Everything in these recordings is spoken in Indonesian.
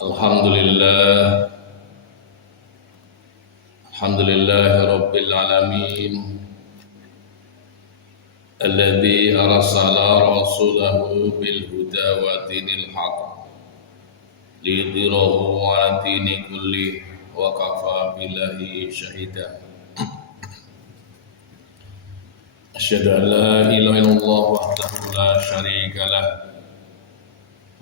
Alhamdulillah, alhamdulillahi rabbil alamin. Alladzi arsala rasulahu bil huda wa dinil haqq liyudhhirahu 'ala dini kulli wa kafa billahi shahida. Asyhadu an la ilaha illallah wahdahu la syarika lah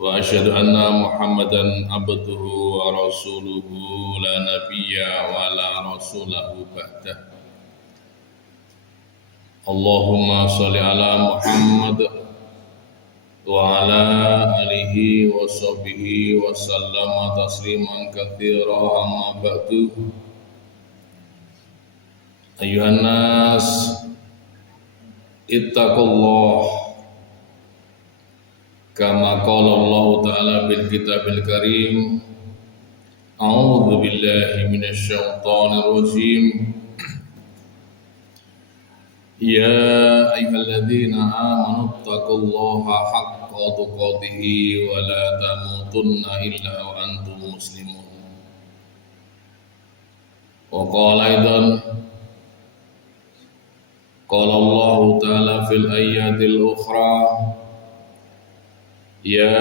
wa asyhadu anna Muhammadan abduhu wa rasuluhu la nabiyya wa la rasulahu ba'dah. Allahumma sholli ala Muhammad wa ala alihi wa sahbihi wa sallama tasliman katsira, amma ba'du. Ayuhan nas, ittaqullah kama qala Allah ta'ala bil kitabil karim. A'udzu billahi minasy syaithanir rajim. Ya ayyuhalladzina amanu taqullaha haqqa tuqatih wa la tamutunna illa wa antum muslimun. Wa qala aidan qala Allah ta'ala fil ayatil ukhra ya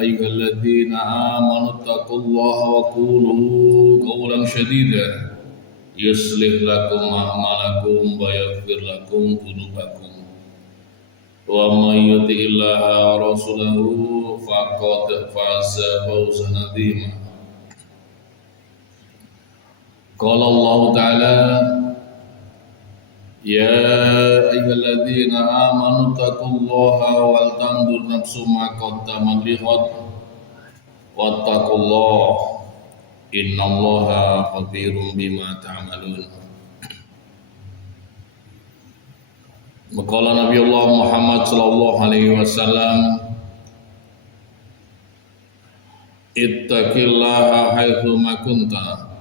ayyuhalladzina amanu taqullaha wa qulu qawlan shadida yuslih lakum a'malakum wa yaghfir lakum dhunubakum wa may yuti'illaha wa rasulahu faqad faza fawzan 'azima. Qala Allah ta'ala ya ayyuhalladzina amanu taqullaha wal tanzur nafsum ma qaddamat lighad wattaqullaha innallaha khabirum bima ta'malun. Maqala Nabiullah Muhammad sallallahu alaihi wasallam, ittaqillaha haitsu ma kunta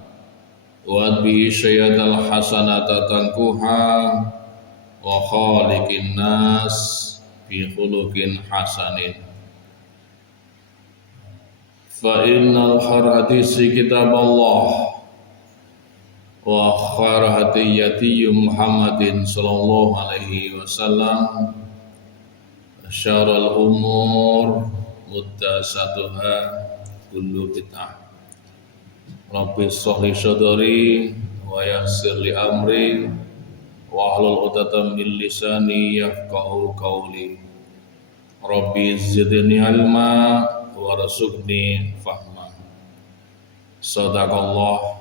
wa bi syai'al hasanata tankuha wa khaliqin nas bi khuluqin hasanin. Fa innal hadisi kitab Allah wa khair hadiyati Muhammadin sallallahu alaihi wasallam syarrul umur muhdatsatuha kullu bid'ah. Rabbi shrah li sadri wa yassir li amri wa hlul 'uqdatam min lisani yafqahu qawli. Rabbi zidni ilma warzuqni fahma. Shadaqallah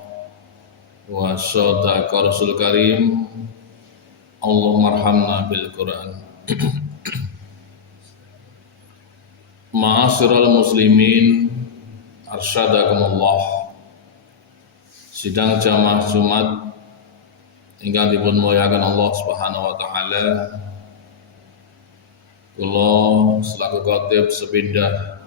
wa shadaqa Rasul Karim. Allahumma arhamna bil Quran. Ma'asyiral muslimin, arsyadakumullah. Sidang jamaah Jumat ingkang dipun muliakan Allah Subhanahu wa taala. Kula selaku khatib sepindah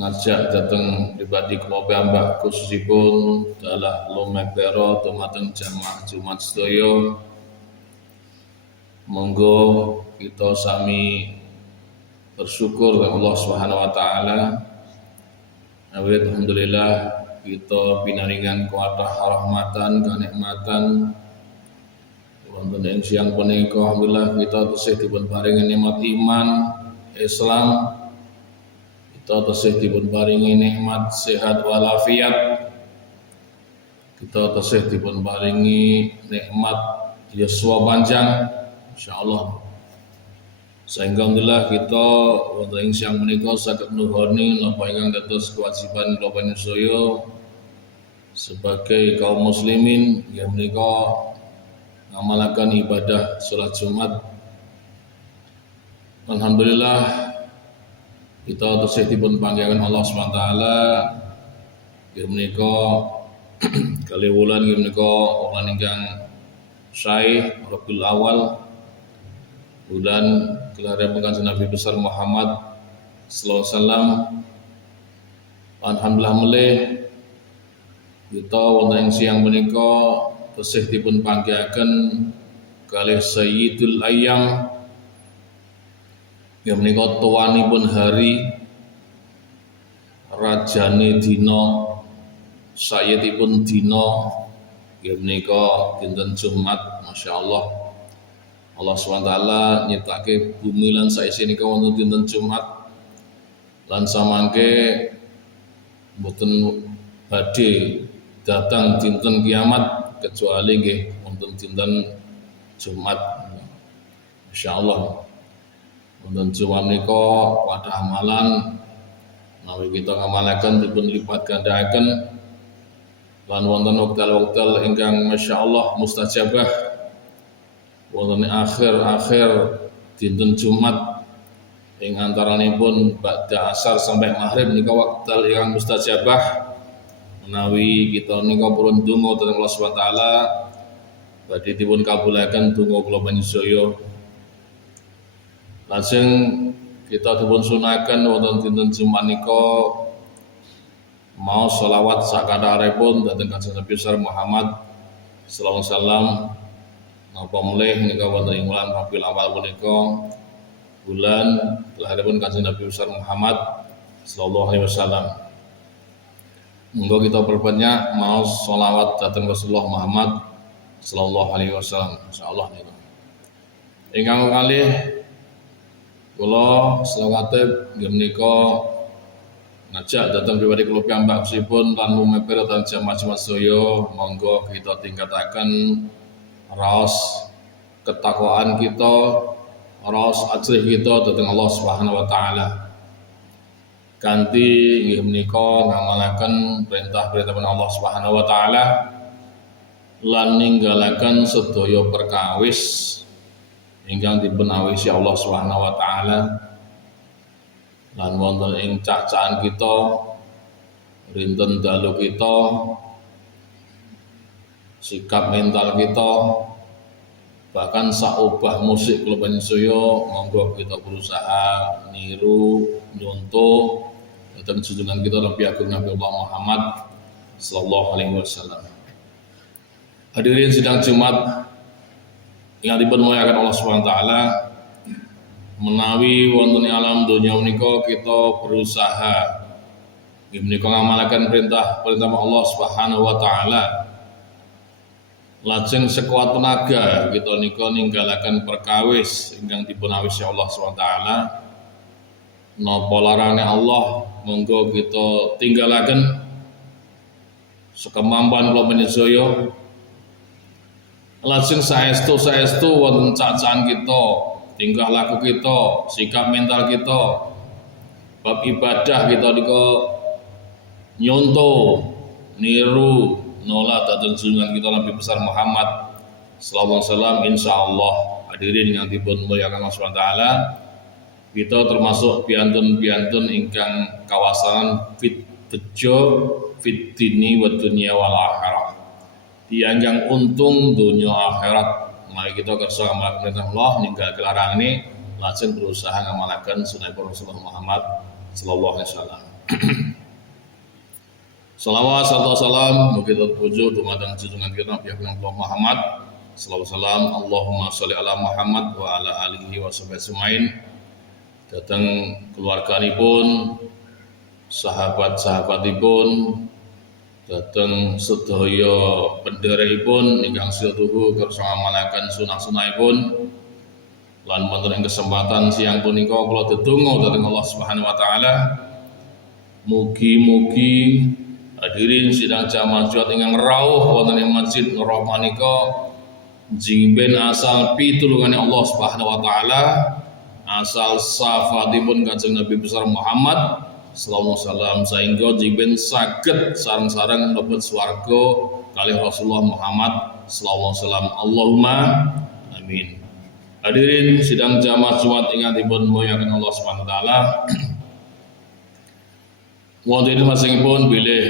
ngajak dateng pribadi kula piyambak khususipun dalah lumek tero dumateng jamaah Jumat sedaya. Monggo kita sami bersyukur kepada Allah Subhanahu wa taala. Alhamdulillah kita pinaringan kuatah rahmatan kenikmatan wonten ing siang punika. Alhamdulillah kita tasih dipun paringi nikmat iman Islam, kita tasih dipun paringi nikmat sehat walafiat, kita tasih dipun paringi nikmat yuswa panjang insyaallah, sehingga alhamdulillah kita wonten ing siang menika saged nuhoni napa ingkang dados kewajiban kula panjenengan sebagai kaum muslimin yang menika ngamalaken ibadah salat Jumat. Alhamdulillah kita tasih dipun panggihaken Allah SWT inggih menika kali wulan inggih menika wulan ingkang sae Rabiul Awal, bulan kelahiran Kanjeng Nabi besar Muhammad sallallahu alaihi wasallam. Alhamdulillah melih kita wonten ing siang menika tasih dipun panggihaken kalih Sayyidul Ayyam yang menika tuanipun hari rajane dina sayetipun dina nggih menika dinten Jumat, masyaallah. Allah SWT nyiptake bumi lan saisinika wonten dinten Jumat lan samangke mboten badhe datang dinten kiamat kecuali nggih wonten dinten Jumat. Masyaallah. Wonten Jumat menika wadah amalan menawi kita ngamalaken dipun lipat gandhaken lan wonten wekdal-wekdal ingkang masyaallah mustajabah wonten akhir-akhir dinten Jumat ing antaranipun ba'da asar sampai maghrib nika wekdal ingkang mustajabah menawi kita nika purun donga dhateng Allah Subhanahu wa taala badhe dipun kabulaken donga kula panjenengan. Lajeng kita dipun sunaken wonten dinten Jumat nika mau sholawat sakadharipun dhateng Kanjeng Nabi Muhammad sallallahu alaihi wasallam. Napa melih nika wonten ing wulan Rabiul Awal punika bulan lahiripun Kanjeng Nabi Muhammad sallallahu alaihi wasallam. Monggo kita perbanyak mau sholawat dhateng Rasulullah Muhammad sallallahu alaihi wasallam insyaallah niku. Ingkang kalih kula selawatip nggih menika ngajak datang pribadi kula piyambakipun lan lumeper datang jamaah-jamaah sedaya monggo kita tingkataken raos ketakwaan kita, raos ajrih kita dhateng Allah Subhanahu wa taala. Kanthi nggih menika ngamalaken perintah-perintah Allah Subhanahu wa taala lan ninggalaken sedaya perkawis ingkang dipun awisi Allah Subhanahu wa taala. Lan wonten ing cacaan kita rinten dalu kita sikap mental kita bahkan saubah musik kula panjenengan monggo kita berusaha niru nyontoh dhateng junjungan kita Nabi Agung Nabi Muhammad sallallahu alaihi wasallam. Hadirin sidang Jumat yang dipun muliakan Allah Subhanahu wa taala, menawi wonten ing alam donya menika kita berusaha nggih menika ngamalaken perintah Allah Subhanahu wa taala. Lajeng sekuat tenaga kita nika ninggalaken perkawis ingkang dipun awisi Allah Subhanahu wa taala. Napa larane Allah monggo kita tinggalaken sekemampuan kula panjenengan. Lajeng saestu wonten cacaan kita, tingkah laku kita, sikap mental kita, bab ibadah kita nika nyontoh, niru, nolak dhateng junjungan kita Nabi besar Muhammad sallallahu alaihi wasallam insyaallah. Hadirin yang dipun muliakan Allah Subhanahu wa taala, kita termasuk piantun-piantun ingkang kawasanan fit bejo fit dini wa dunya wal akhirah. Dianjang untung dunia akhirat. Mari kita kersa amal perintah Allah ninggal kelarang ini lajeng berusaha ngamalaken sunah Rasulullah Muhammad sallallahu alaihi wasallam. Salawat serta salam mugi terpuji dumateng junjungan kita Nabi Muhammad sallallahu alaihi wasallam. Allahumma sholli ala Muhammad wa ala alihi wa sahbihi ajmain. Datang keluarganipun, sahabat-sahabatipun, dateng sedaya pendherehipun ingkang setuhu kersa ngamalaken sunah-sunahipun lan wonten ing kesempatan siang punika kula dedonga dhateng Allah Subhanahu wa taala mugi-mugi hadirin sidang jamaah Jumat ingkang rawuh wonten ing Masjid Nur Rahmah nika jingben asal pitulungane Allah Subhanahu wa taala, asal syafaatipun Kanjeng Nabi besar Muhammad sallallahu alaihi wasallam sehingga jiben saged sareng-sareng mlebet swarga kalih Rasulullah Muhammad sallallahu alaihi wasallam. Allahumma amin. Hadirin sidang jamaah Jumat ingkang dipun muliakan Allah Subhanahu wa taala. Wonten masing-masing bilih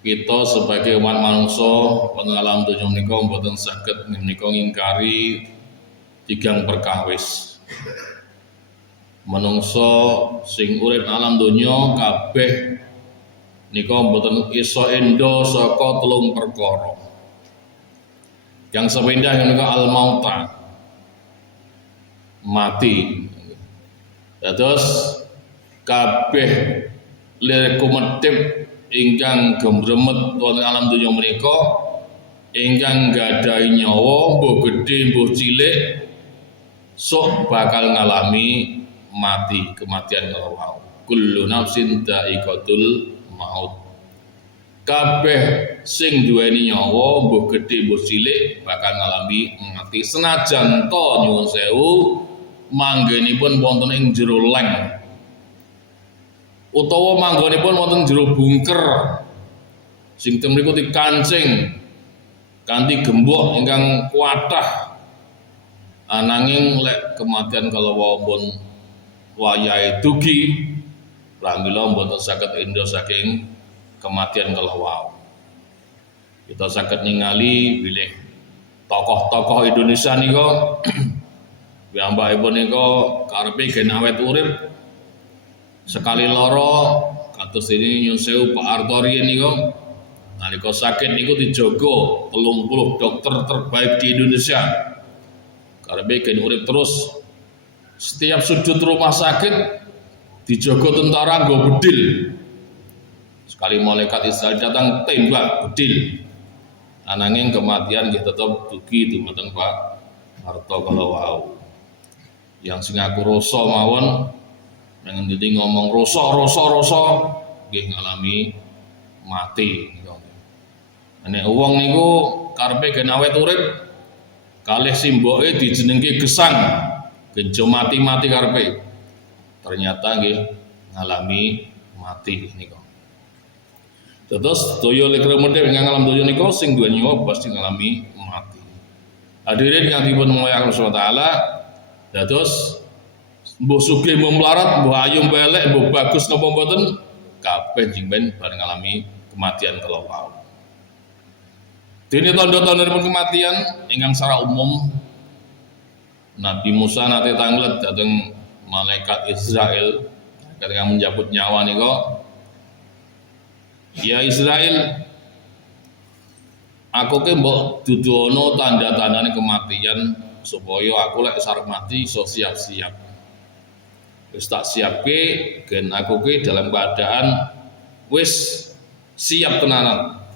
kita sebagai umat manusia wonten alam donya menika mboten saged menika ngingkari tigang perkawis. Manungsa sing urip alam donya kabeh nika mboten iso endo saka telung perkara. Yang sepindah menika al mauta, mati. Dados kabeh lir kumedhip ingkang gemremet wonten alam donya menika ingkang gadhahi nyawa mbuh gedhe mbuh cilik sok bakal ngalami mati kematian kalau kullu nafsin dha'iqatul maut. Kabeh sing duweni nyawa mbuh gedhe mbuh cilik bakal ngalami mati senajan to nyuwun sewu manggenipun wonten ing jero leng utawa manggonipun wonten jero bunker sing temriku dikancing kanthi gembok ingkang kuatah ananging lek kematian kalau wonten wayahe dugi pramila mboten saged endo saking kematian kalau wau. Kita saged ningali bilih tokoh-tokoh Indonesia nika piyambakipun nika karepe gen awet urip sekali loro kados ini nyun sewu Pak Harto riyen niku nalika sakit niku dijogo 30 dokter terbaik di Indonesia karepe gen urip terus setiap sudut rumah sakit dijogo tentara nggo bedil sekali malaikat Israel datang tembak bedil ananging kematian nggih tetep dugi dumateng Pak Harto kalau wau yang sing aku rasa mawon dengan jadi ngomong rosok nggih ngalami mati niku. Nek wong niku karepe gen awet urip kalih simboke dijenengke gesang, genjo mati-mati karepe. Ternyata nggih ngalami mati niku. Terus toyo lekre model ingkang alam donya niku sing duwe nyawa pasti ngalami mati. Hadirin yang dipun mulyakaken Allah taala dados mbuh sugih mbuh melarat, mbuh ayu mbuh elek, mbuh bagus napa mboten kabeh jingben bareng ngalami kematian kalau wau. Dene tanda-tandhanipun kematian ingkang secara umum Nabi Musa nate tanglet dhateng malaikat Israel ketika menjabut nyawa nika. Ya Israel, aku ke mbok dudono tanda-tandane kematian supaya aku lek sarep mati iso siap-siap. Wis tak siapke gen aku ke dalam keadaan wis siap tenanan.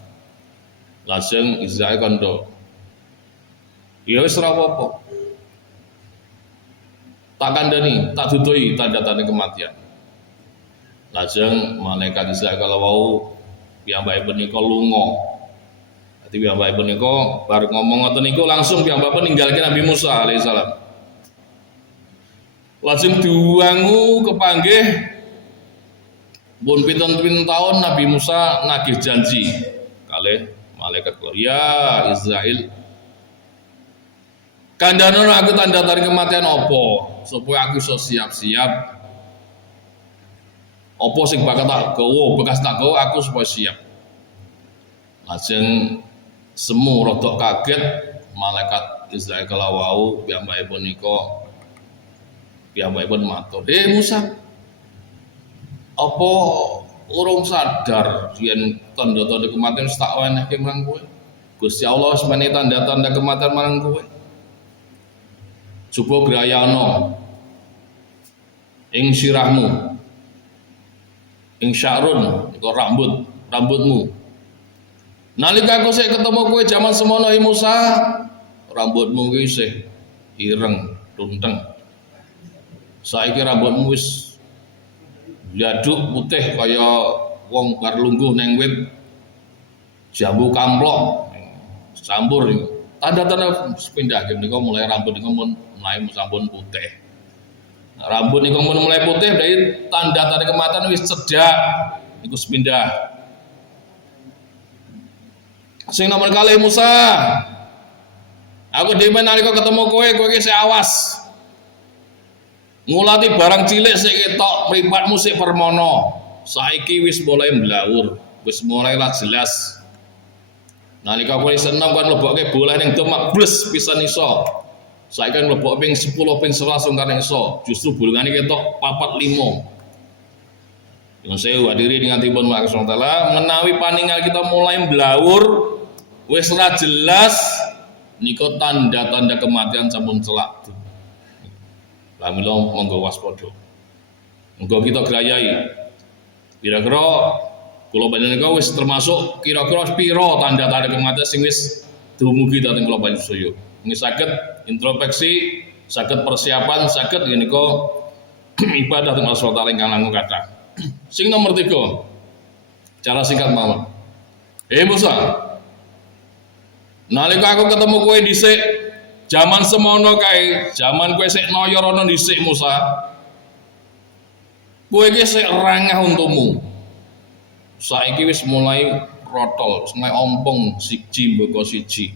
Lajeng Israel kandha. Ya wis ora apa-apa. Tak kandhani, tak dudoi tanda-tanda kematian. Lajeng malaikat Israel kalau wau piyambakipun nika lunga. Dadi piyambakipun nika bar ngomong ngoten niku langsung piyambakipun ninggalke Nabi Musa alaihissalam. Lajeng diwangu kepanggih pun pinten-pinten tahun Nabi Musa nagih janji kalih malaikat kula ya Israel kandhane aku tanda-tanda kematian apa supaya aku iso siap-siap apa sing bakal tak gawa bekas tak gawa aku supaya siap. Lajeng semu rodok kaget malaikat Israel kala wau piyambakipun nika piyambakipun matur, Musa, apa urung sadar yen tanda-tanda kematian wis tak wenehke marang kowe? Gusti Allah wis menehi tanda-tanda kematian marang kowe. Coba grayana ing sirahmu, ing sya'run, iku rambutmu. Nalika aku sik ketemu kowe jaman semono Musa, rambutmu kuwi isih ireng, tunteng. Saiki rambutmu wis jaduk putih kaya wong bar lungguh neng wit jambu kamplok campur niku. Tanda-tanda pindah niku mulai rambut niku mulai sampun putih. Rambut niku mulai putih berarti tanda-tanda kematian wis cedhak niku sepindah. Sing nomor kalih Musa. Aku dhewe nalika ketemu kowe iki sik awas. Ngulati barang cilik sik ketok, mripatmu sik permono. Saiki wis mulai mblawur, wis mulai ra jelas. Nalika kowe seneng kan mlebokke bola ning domak bles pisan iso. Saiki kan mlebok ping 10 ping 11 kan iso. Justru bolongane ketok 4 5. Yang saya hadiri dengan timbun Maha Taala menawi paningal kita mulai mblawur wis ora jelas niku tanda-tanda kematian sampun celak. Lamilo monggo waspada. Monggo kita grayai. Kira-kira kula panjenengan wis termasuk kira-kira pira tanda-tanda kematian sing wis dumugi dhateng kula panjenengan. Ini saged introspeksi, saged persiapan, saged nika ibadah teng Allah Subhanahu ingkang langkung kathah. Sing nomor 3, cara singkat mawon. Musa, nalika aku ketemu kowe dhisik, jaman semono kae, jaman kowe sik noyor ana dhisik Musa. Kowe iki sik rangah untumu. Saiki wis mulai rotol, mulai ompong siji mboko siji.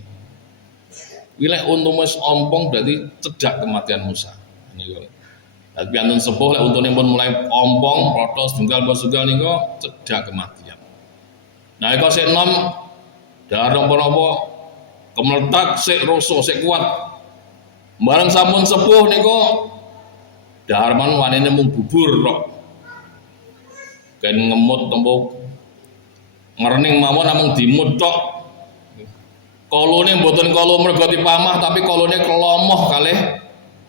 Wilek untumu wis ompong berarti cedhak kematian Musa. Niku. Lah piantun sepuh lek untune pun mulai ompong, rotol setunggal setunggal niku cedhak kematian. Nah, iku sik enom dahar napa-napa kemeletak sik rasa sik kuat. Bareng sampun sepuh niku dahar man wanine mung bubur tok. Ken ngemut tempo ngerning mawon namung dimut tok. Kolone mboten kala mergo dipamah tapi kolone kelomoh kalih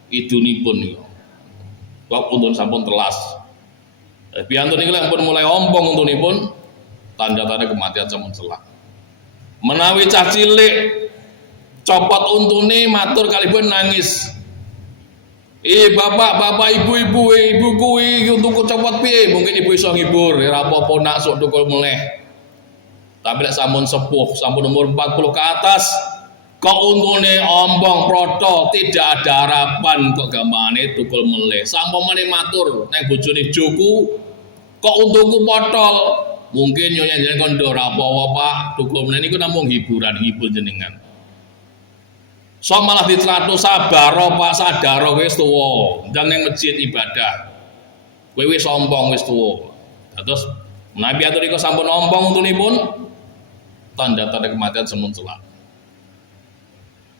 idunipun niku. Kok untun sampun telas. Piantun iki lek pun mulai ompong untunipun tanda-tanda kematian sampun celak. Menawi cah cilik copot untune matur kalipun nangis. Bapak, ibu kuwi untukku copot piye? Mungkin ibu iso ngibur, ora apa-apa nak sok tukul muleh. Tapi lek sampun sepuh, sampun umur 40 ke atas, kok untune ombong proto, tidak ada harapan kok gampangane tukul muleh. Sampamane matur nang bojone joku, kok untukku potol. Mungkin nyonya jenengan kondo ora apa-apa Pak, tukul muleh niku namung hiburan hibur jenengan. So malah ditlato sabar Pak, sadar wis tuwa, ndang ning masjid ibadah. Kowe wis ompong wis tuwa. Terus menawi atur iku sampun ompong untunipun tanda-tanda kematian sampun celak.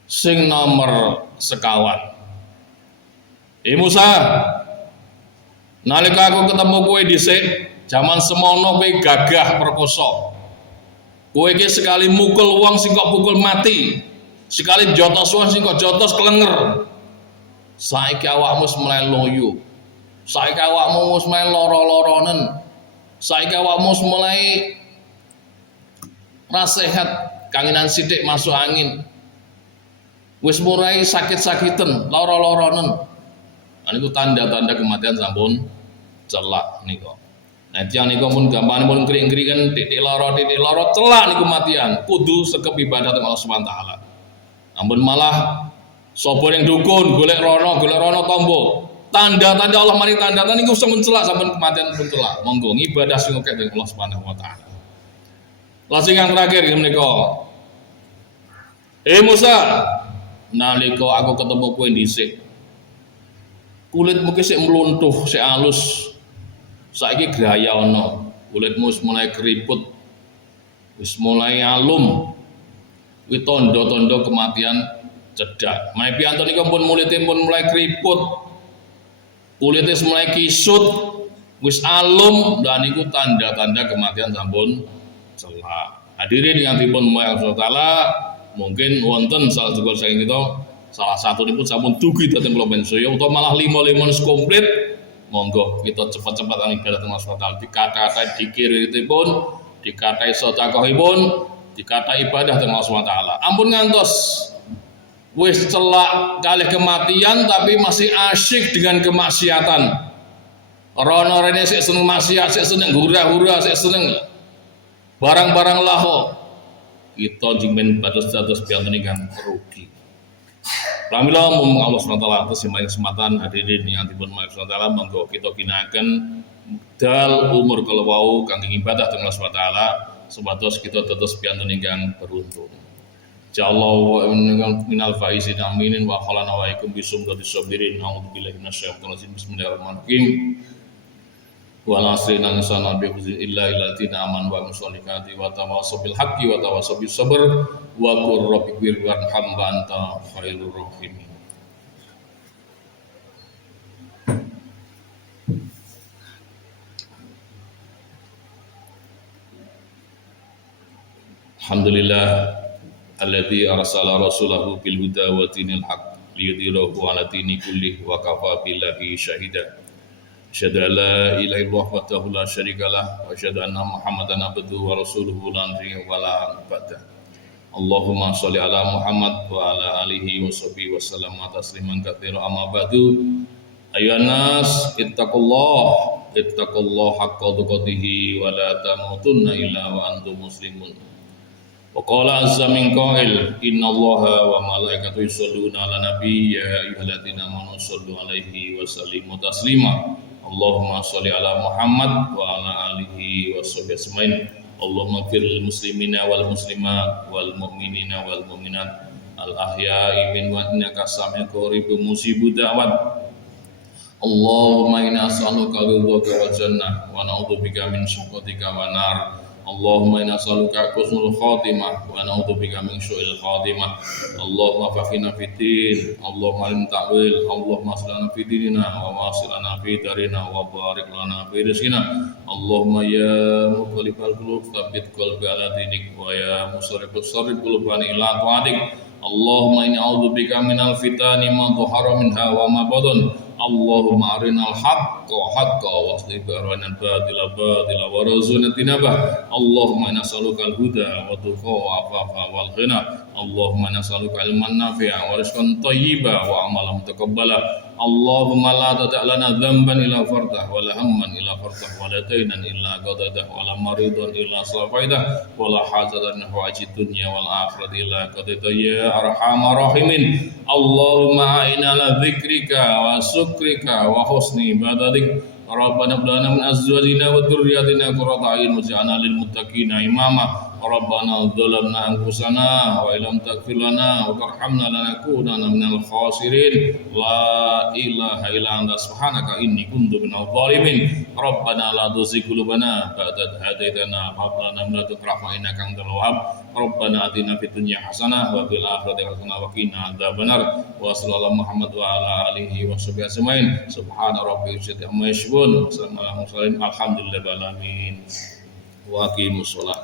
Sing nomor sekawan. Musa, nalika aku ketemu kowe dhisik, jaman semono kowe gagah perkoso. Kowe iki sekali mukul wong sing kok pukul mati. Sekali jotos wong sing kok jotos klenger. Saiki awakmu wis mulai loyo. Saiki awakmu wis mulai loro-loronen. Saiki awakmu wis mulai ra sehat, kangenan sithik masuk angin. Wis mulai sakit-sakiten, loro-loronen. Niku tanda-tanda kematian sampun celak niku. Nah, tiyang niku mun gampang pun kring-kringen titik loro celak niku kematian. Kudu sekep ibadah teng Allah Subhanahu wa taala. Ampun malah sapa yang dukun golek rono tombo. Tanda-tanda Allah mari tanda-tanda niku sampun celak sampun kematian pun celak. Monggo ibadah sing akeh teng Allah Subhanahu wa taala. Lajeng yang terakhir menika. Musa, nalika aku ketemu kowe dhisik. Kulitmu ki sik mluntuh, sik alus. Saiki graya ana. Kulitmu wis mulai keriput. Wis mulai alum. Kuwi tanda-tanda kematian cedhak. Mai piantun niku pun mulitipun mulai keriput. Kulitnya mulai kisut, wis alum dan niku tanda-tanda kematian sampun celak. Hadirin yang dipun Allah taala, mungkin wonten salah satu pun sampun dugi dhateng kula panjenengan utawa malah 5 komplit. Monggo kita cepat-cepat ibadah Allah Subhanahu wa taala dikata-kata dikiritipun, dikata sedekahipun, dikata ibadah teng Allah Subhanahu wa taala. Ampun ngantos wis celak kalih kematian tapi masih asyik dengan kemaksiatan. Rono-rene sik seneng maksiat, sik seneng hura-hura, sik seneng barang-barang laho. Kita jimen batas-batas piantun ingkang rugi. Pramila mung Allah Subhanahu wa taala atas kesempatan hadirin yang dipun Allah Subhanahu wa taala monggo kita ginakaken dal umur kala wau kangge ibadah teng Allah Subhanahu wa taala supados kita tetes piantun ingkang beruntung. Insyaallah wa minal faizin aminin wa khalana wa ikum bisumdati sabirin a'udzubillahi minasyaitonir rajim bismillahirrahmanirrahim. Wa la asrina insana bi illa alladziina amanu wa amsalihati wa tawassaw bil haqqi wa tawassaw bis sabr wa qur rabbighfir warham wa anta khairur rahimin. Alhamdulillah alladzi arsala rasulahu bil huda wa dinil haqq liyudhhirahu 'ala dini kullih wa kafa billahi syahida. Asyhadu an la ilaha illallah wahdahu la syarika lah wa asyhadu anna Muhammadan abduhu wa rasuluhu la nabiyya wa la ba'da. Allahumma shalli ala Muhammad wa ala alihi wa sahbihi wa sallam tasliman katsira amma ba'du. Ayuhan nas ittaqullah haqqa tuqatih wa la tamutunna illa wa antum muslimun. Wa qala azza min qail innallaha wa malaikatahu yusholluna 'alan nabiy ya ayyuhalladzina amanu shallu 'alaihi wa sallimu taslima. Allahumma shalli ala Muhammad wa ala alihi wa sahbihi ajmain. Allahumma ighfir lil muslimina wal muslimat wal mu'minina wal mu'minat al ahya'i min wa innaka sami'un qaribun mujibud da'wat. Allahumma inna as'aluka ridhaka wal jannah wa na'udzubika min syaqatika wan nar. Allahumma inna as'aluka husnul khatimah wa na'udzubika min su'il khatimah. Allahumma faqihna fid din, Allahumma alim ta'wil, Allahumma aslana fid dinina wa wasilana fid darina wa barik lana fi rizqina. Allahumma ya muqallibal qulub tsabbit qalbi ala dinik wa ya musarrifus sarrif qulubana ila ta'atik. Allahumma inni a'udzubika minal fitani ma dhahara minha wa ma badan. Allahumma arinal haqqa haqqa wa astaghfirna batila batila wa razuna tinaba. Allahumma nas'aluka al-huda wa tuqa wa afafa wal ghina. Allahumma nas'aluka ilman nafi'a wa rizqan thayyiba wa amalan mutaqabbala. Allahumma la tada' lana dhanban illa fartah wa la hamman illa fartah wa la daynan illa qadadah wa la maridan illa safaidah wa la hajatan min hawajid dunya wal akhirati illa qadadah ya arhamar rahimin. Allahumma a'inna ala dzikrika wa syukrika wa husni ibadatik. Rabbana hab lana min azwajina wa dhurriyyatina qurrata a'yun waj'alna lil muttaqina imama. Rabbana dzalamna anfusana wa illam taghfir lana wa tarhamna lanakunanna minal khasirin. La ilaha illa anta subhanaka inni kuntu minadh dhalimin. Rabbana la tuzigh qulubana ba'da idh hadaytana wa hab lana min ladunka rahmah innaka antal wahhab. Rabbana atina fid dunya hasanah wa fil akhirati hasanah wa qina adzabannar. Wa sallallahu Muhammad wa ala alihi wa sahbihi ajmain. Subhana rabbika rabbil izzati amma yasifun wa salamun alal mursalin. Alhamdulillahil alamin. Wa aqimus shalah.